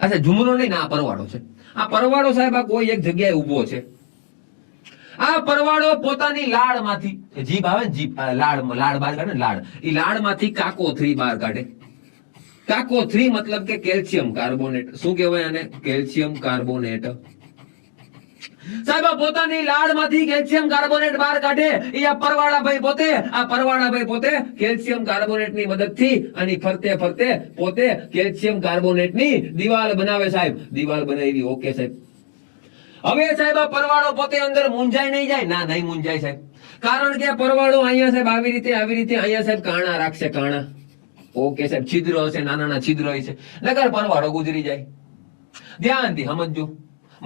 અચ્છા ઝુમરો નહીં, આ પરવાળો છે. આ પરવાળો સાહેબ આ કોઈ એક જગ્યાએ ઉભો છે. આ પરવાળો પોતાની લાળમાંથી જીભ આવે ને, જીભ લાળ બહાર કાઢે ને, લાળ, એ લાળમાંથી કાકો3 બહાર કાઢે. કાકો3 મતલબ કે કેલ્શિયમ કાર્બોનેટ. શું કહેવાય આને? Calcium carbonate. સાહેબ પોતાની લાળમાંથી કેલ્શિયમ કાર્બોનેટ બહાર કાઢે. એ આ પરવાળાભાઈ પોતે કેલ્શિયમ કાર્બોનેટની મદદથી અને ફરતે ફરતે પોતે કેલ્શિયમ કાર્બોનેટની દિવાલ બનાવે સાહેબ. દિવાલ બનાવી. ઓકે સાહેબ. હવે સાહેબ આ પરવાળો પોતે અંદર મૂંઝાય નહીં જાય? ના, નહીં મૂંઝાય સાહેબ. કારણ કે પરવાળો અહીંયા સાહેબ આવી રીતે અહીંયા સાહેબ કાણા રાખશે, કાણા. ઓકે સાહેબ. છિદ્ર હશે, નાના નાના છિદ્ર હશે, નકર પરવાળો ગુજરી જાય. ધ્યાનથી સમજજો,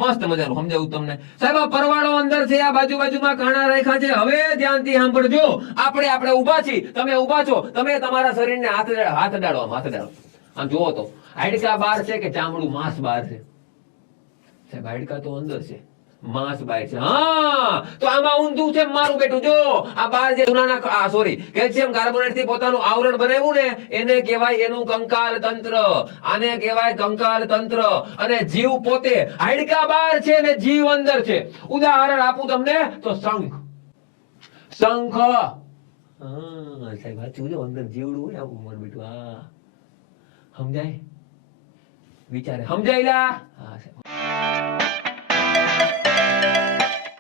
મસ્ત મજાનું સમજાવું તમને સાહેબ. આ પરવાળો અંદર છે, આ બાજુમાં કાણા રાખ્યા છે. હવે ધ્યાનથી સાંભળજો. આપણે ઊભા છીએ, તમે ઊભા છો, તમે તમારા શરીરને હાથ અડાડો. આમ જુઓ તો હાડકા બહાર છે કે ચામડું માંસ બહાર છે? સાહેબ હાડકા તો અંદર છે, માંસ બહાર છે. હા, તો આમાં ઊંધું છે મારું બેટું. જો આ બહાર જે કેલ્શિયમ કાર્બોનેટ થી પોતાનું આવરણ બનાવ્યું ને, એને કહેવાય એનું કંકાલ તંત્ર. આને કહેવાય કંકાલ તંત્ર. અને જીવ પોતે હાડકા બહાર છે ને જીવ અંદર છે. ઉદાહરણ આપું તમને તો શંખ. હા સાહેબ વાંચું જો, અંદર જીવડું હોય આવું મારું બેટું. હા સમજાય? વિચારે સમજાયેલા? હા સાહેબ.